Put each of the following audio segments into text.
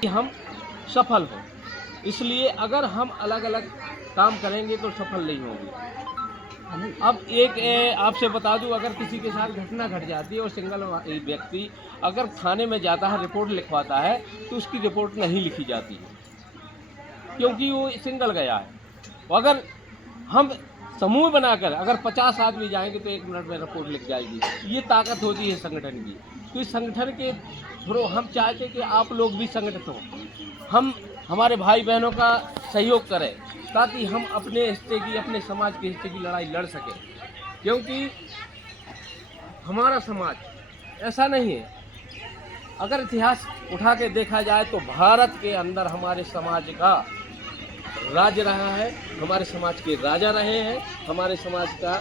कि हम सफल हों। इसलिए अगर हम अलग अलग काम करेंगे तो सफल नहीं होंगे। अब एक आपसे बता दूं, अगर किसी के साथ घटना घट जाती है और सिंगल व्यक्ति अगर थाने में जाता है, रिपोर्ट लिखवाता है, तो उसकी रिपोर्ट नहीं लिखी जाती है क्योंकि वो सिंगल गया है। और अगर हम समूह बनाकर अगर 50 आदमी जाएंगे तो 1 मिनट में रिपोर्ट लिख जाएगी। ये ताकत होती है संगठन की। तो इस संगठन के थ्रू हम चाहते हैं कि आप लोग भी संगठित हों, हम हमारे भाई बहनों का सहयोग करें ताकि हम अपने हिस्से की, अपने समाज के हिस्से की लड़ाई लड़ सकें। क्योंकि हमारा समाज ऐसा नहीं है। अगर इतिहास उठा के देखा जाए तो भारत के अंदर हमारे समाज का राज रहा है, हमारे समाज के राजा रहे हैं, हमारे समाज का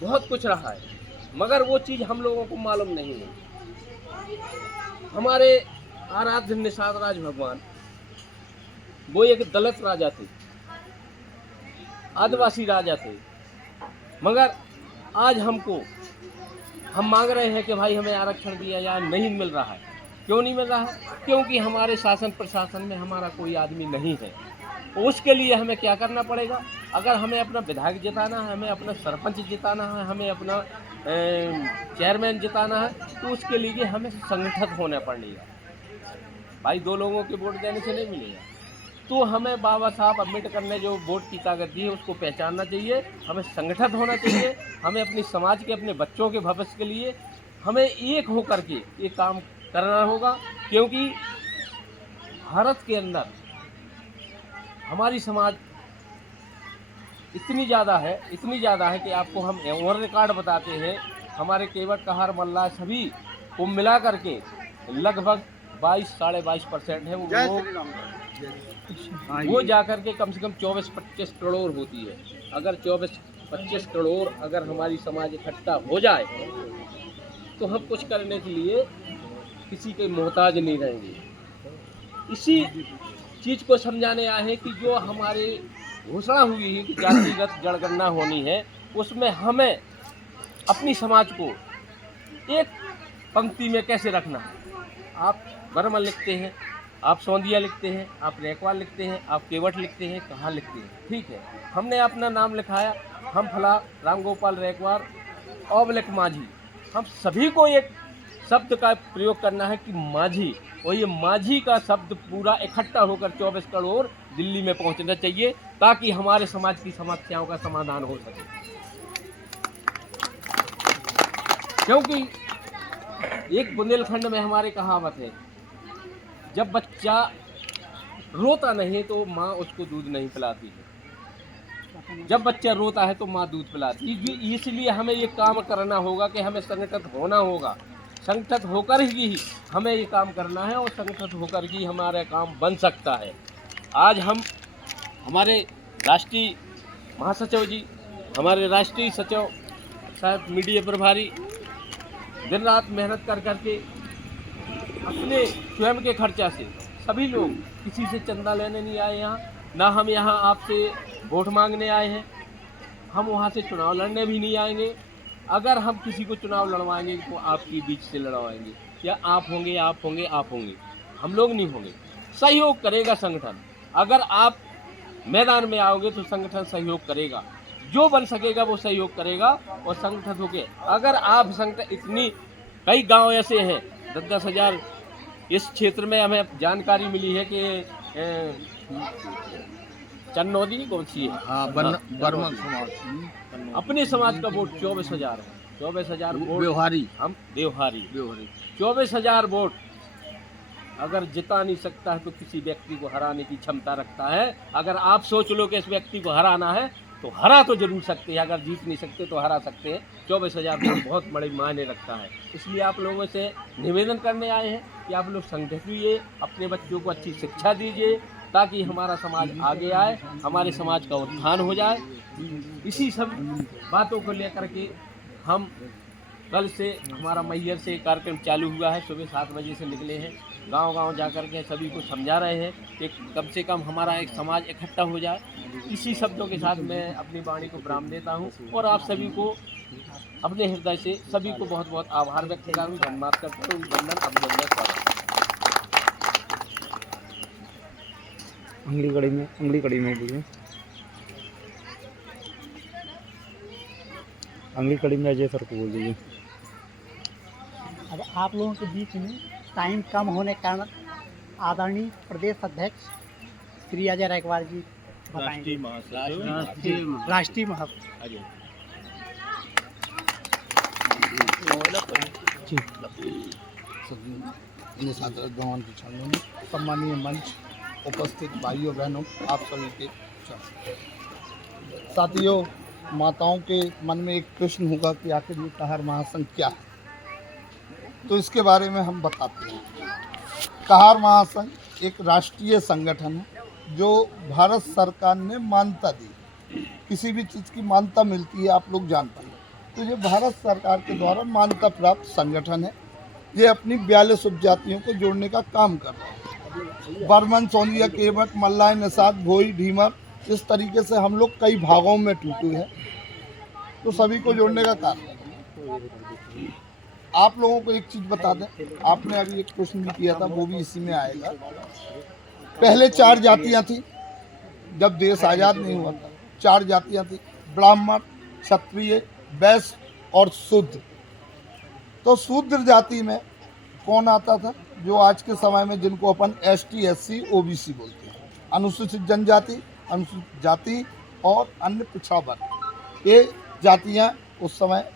बहुत कुछ रहा है, मगर वो चीज़ हम लोगों को मालूम नहीं है। हमारे आराध्य निषाद राज भगवान वो एक दलित राजा थे, आदिवासी राजा थे, मगर आज हम मांग रहे हैं कि भाई हमें आरक्षण दिया जाए, नहीं मिल रहा है। क्यों नहीं मिल रहा है? क्योंकि हमारे शासन प्रशासन में हमारा कोई आदमी नहीं है। उसके लिए हमें क्या करना पड़ेगा? अगर हमें अपना विधायक जिताना है, हमें अपना सरपंच जिताना है, हमें अपना चेयरमैन जिताना है, तो उसके लिए हमें संगठित होना पड़ेगा। भाई 2 लोगों के वोट देने से नहीं मिलेगा। तो हमें बाबा साहब अम्बेडकर ने जो वोट की ताकत दी है उसको पहचानना चाहिए, हमें संगठित होना चाहिए, हमें अपनी समाज के, अपने बच्चों के भविष्य के लिए हमें एक होकर के ये काम करना होगा। क्योंकि भारत के अंदर हमारी समाज इतनी ज़्यादा है कि आपको हम ओवर रिकॉर्ड बताते हैं। हमारे केवट, कहार, मल्लाह सभी को मिला करके लगभग 22-22.5% है वो जा कर के कम से कम 24-25 करोड़ होती है। अगर 24-25 करोड़ अगर हमारी समाज इकट्ठा हो जाए तो हम कुछ करने के लिए किसी के मोहताज नहीं रहेंगे। इसी चीज़ को समझाने आए हैं कि जो हमारे घोषणा हुई है कि जातिगत जनगणना होनी है, उसमें हमें अपनी समाज को एक पंक्ति में कैसे रखना है। आप बर्मन लिखते हैं, आप सौंदिया लिखते हैं, आप रैकवार लिखते हैं, आप केवट लिखते हैं, कहाँ लिखते हैं, ठीक है। हमने अपना नाम लिखाया, हम फला रामगोपाल रैकवार ऑबलिक माझी। हम सभी को एक शब्द का प्रयोग करना है कि माझी, और ये माझी का शब्द पूरा इकट्ठा होकर 24 करोड़ दिल्ली में पहुंचना चाहिए ताकि हमारे समाज की समस्याओं का समाधान हो सके। क्योंकि एक बुंदेलखंड में हमारे कहावत है, जब बच्चा रोता नहीं तो माँ उसको दूध नहीं पिलाती है, जब बच्चा रोता है तो माँ दूध पिलाती है। इसलिए हमें ये काम करना होगा कि हमें संगठित होना होगा, संगठित होकर ही हमें ये काम करना है और संगठित होकर ही हमारा काम बन सकता है। आज हम हमारे राष्ट्रीय महासचिव जी, हमारे राष्ट्रीय सचिव साहब, मीडिया प्रभारी दिन रात मेहनत कर करके अपने स्वयं के खर्चा से, सभी लोग किसी से चंदा लेने नहीं आए यहाँ, ना हम यहाँ आपसे वोट मांगने आए हैं, हम वहाँ से चुनाव लड़ने भी नहीं आएंगे। अगर हम किसी को चुनाव लड़वाएंगे तो आपके बीच से लड़वाएंगे, या आप होंगे, हम लोग नहीं होंगे। सहयोग करेगा संगठन। अगर आप मैदान में आओगे तो संगठन सहयोग करेगा, जो बन सकेगा वो सहयोग करेगा और संगठित होके अगर आप संगठन, इतनी कई गांव ऐसे हैं 10-10 हज़ार इस क्षेत्र में हमें जानकारी मिली है कि चन्नौदी कौन सी है, बर्मन समाज, अपने समाज का वोट 24,000 है। 24,000 वोट व्यवहारी, हम देवहारी 24,000 वोट अगर जिता नहीं सकता है तो किसी व्यक्ति को हराने की क्षमता रखता है। अगर आप सोच लो कि इस व्यक्ति को हराना है तो हरा तो जरूर सकते हैं, अगर जीत नहीं सकते तो हरा सकते हैं। 24,000 वोट बहुत बड़े मायने रखता है। इसलिए आप लोगों से निवेदन करने आए हैं कि आप लोग संगठित हुइए, अपने बच्चों को अच्छी शिक्षा दीजिए ताकि हमारा समाज आगे आए, हमारे समाज का उत्थान हो जाए। इसी सब बातों को लेकर के हम कल से हमारा मैहर से कार्यक्रम चालू हुआ है। सुबह 7 बजे से निकले हैं, गांव-गांव जाकर के सभी को समझा रहे हैं कि कम से कम हमारा एक समाज इकट्ठा हो जाए। इसी शब्दों के साथ मैं अपनी वाणी को विराम देता हूं और आप सभी को अपने हृदय से सभी को बहुत बहुत आभार व्यक्त करता हूँ, धन्यवाद करता हूँ। वंदन, अभिनंदन, स्वागत। अंगली कड़ी में बोलिए। अंगली कड़ी में अजय सर को बोल दीजिए। अब आप लोगों के बीच में टाइम कम होने के कारण आदरणीय प्रदेश अध्यक्ष श्री अजय रायकवार जी बताएंगे। राष्ट्रीय महासचिव जवान की छानों में सम्मानीय मंच उपस्थित भाइयों बहनों आप सभी के साथियों, माताओं के मन में एक प्रश्न होगा कि आखिर ये कहार महासंघ क्या है, तो इसके बारे में हम बताते हैं। कहार महासंघ एक राष्ट्रीय संगठन है जो भारत सरकार ने मान्यता दी। किसी भी चीज़ की मान्यता मिलती है आप लोग जानते हैं, तो ये भारत सरकार के द्वारा मान्यता प्राप्त संगठन है। ये अपनी 42 उपजातियों को जोड़ने का काम कर रहा है। बर्मन, सोनिया, केवट, मल्लाय, निषाद, भोई, ढीमर, इस तरीके से हम लोग कई भागों में टूटे हैं, तो सभी को जोड़ने का काम है। आप लोगों को एक चीज़ बता दें, आपने अभी एक प्रश्न भी किया था, वो भी इसी में आएगा। पहले 4 जातियां थी जब देश आज़ाद नहीं हुआ था। 4 जातियां थी, ब्राह्मण, क्षत्रिय, वैश्य और शूद्र। तो शूद्र जाति में कौन आता था? जो आज के समय में जिनको अपन ST, SC, OBC बोलते हैं, अनुसूचित जनजाति, अनुसूचित जाति और अन्य पिछड़ा वर्ग, ये जातियां उस समय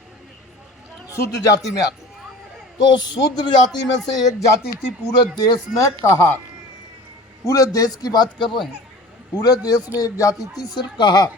शूद्र जाति में आती। तो शूद्र जाति में से एक जाति थी पूरे देश में कहार। पूरे देश की बात कर रहे हैं, पूरे देश में एक जाति थी सिर्फ कहार।